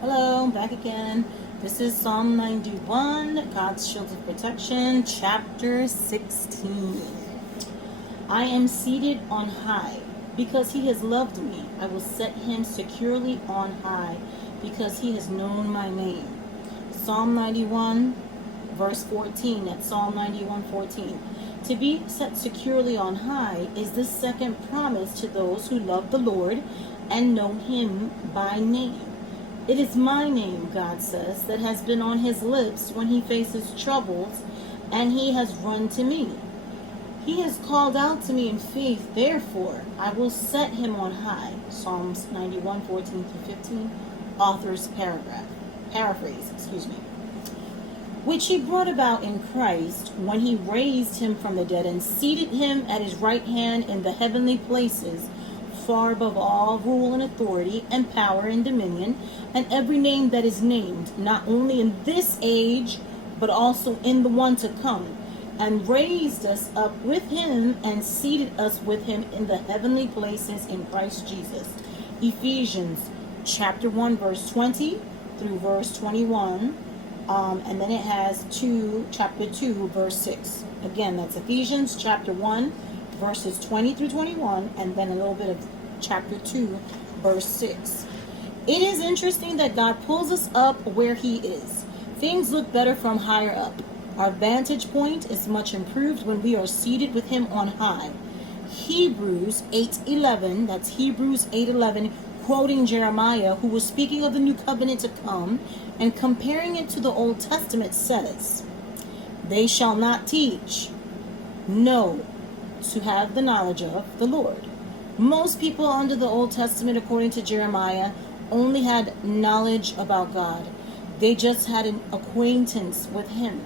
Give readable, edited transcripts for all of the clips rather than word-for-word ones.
Hello, I'm back again. This is Psalm 91, God's Shield of Protection, chapter 16. I am seated on high because he has loved me. I will set him securely on high because he has known my name. Psalm 91, verse 14. That's Psalm 91:14. To be set securely on high is the second promise to those who love the Lord and know him by name. It is my name, God says, that has been on his lips when he faces troubles, and he has run to me. He has called out to me in faith, therefore I will set him on high. Psalms 91:14-15, author's paraphrase, which he brought about in Christ when he raised him from the dead and seated him at his right hand in the heavenly places, far above all rule and authority and power and dominion, and every name that is named, not only in this age, but also in the one to come, and raised us up with him and seated us with him in the heavenly places in Christ Jesus. Ephesians chapter 1, verse 20 through verse 21, and then it has chapter 2, verse 6. Again, that's Ephesians chapter 1, verses 20 through 21, and then a little bit of chapter 2, verse 6. It is interesting that God pulls us up where he is. Things look better from higher up. Our vantage point is much improved when we are seated with him on high. Hebrews 8:11, that's Hebrews 8:11, quoting Jeremiah, who was speaking of the new covenant to come, and comparing it to the Old Testament, says, "They shall not teach, no, to have the knowledge of the Lord." Most people under the Old Testament, according to Jeremiah, only had knowledge about God. They just had an acquaintance with him.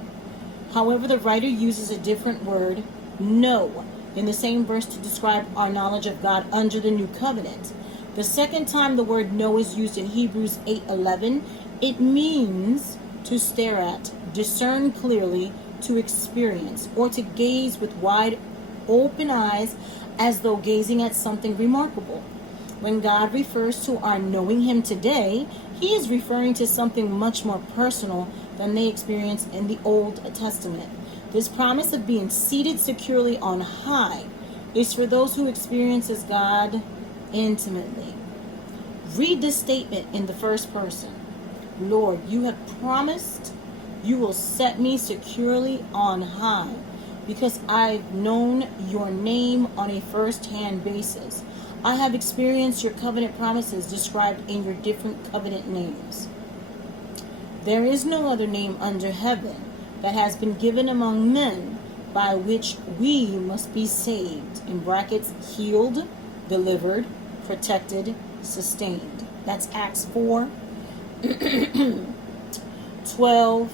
However, the writer uses a different word, know, in the same verse to describe our knowledge of God under the new covenant. The second time the word know is used in Hebrews 8:11, it means to stare at, discern clearly, to experience, or to gaze with wide open eyes as though gazing at something remarkable. When God refers to our knowing him today, he is referring to something much more personal than they experienced in the Old Testament. This promise of being seated securely on high is for those who experiences God intimately. Read this statement in the first person. Lord, you have promised you will set me securely on high because I've known your name on a first-hand basis. I have experienced your covenant promises described in your different covenant names. There is no other name under heaven that has been given among men by which we must be saved. In brackets, healed, delivered, protected, sustained. That's Acts 4, 12,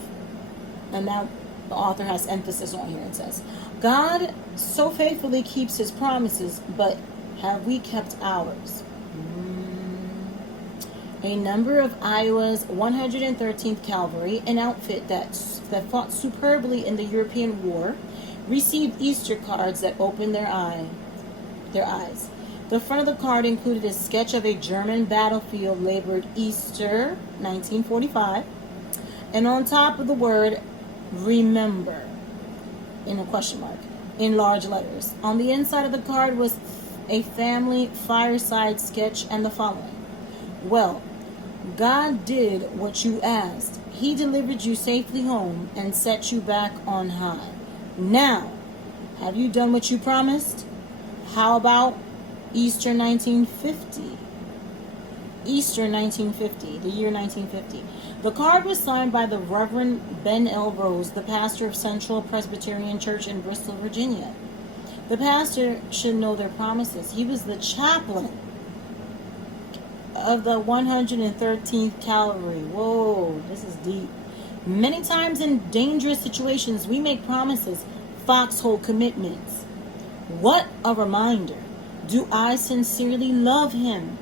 and now the author has emphasis on here. It says, God so faithfully keeps his promises, but have we kept ours? A number of Iowa's 113th Cavalry, an outfit that fought superbly in the European War, received Easter cards that opened their eyes. The front of the card included a sketch of a German battlefield labeled Easter 1945, and on top of the word remember in a question mark in large letters. On the inside of the card was a family fireside sketch and the following: well, God did what you asked. He delivered you safely home and set you back on high. Now, have you done what you promised? How about Easter 1950? Easter 1950, the year 1950. The card was signed by the Reverend Ben L. Rose, the pastor of Central Presbyterian Church in Bristol, Virginia. The pastor should know their promises. He was the chaplain of the 113th Cavalry. Whoa, this is deep. Many times in dangerous situations, we make promises, foxhole commitments. What a reminder. Do I sincerely love him?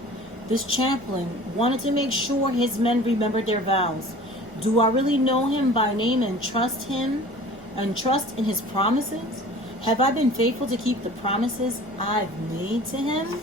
This chaplain wanted to make sure his men remembered their vows. Do I really know him by name and trust him and trust in his promises? Have I been faithful to keep the promises I've made to him?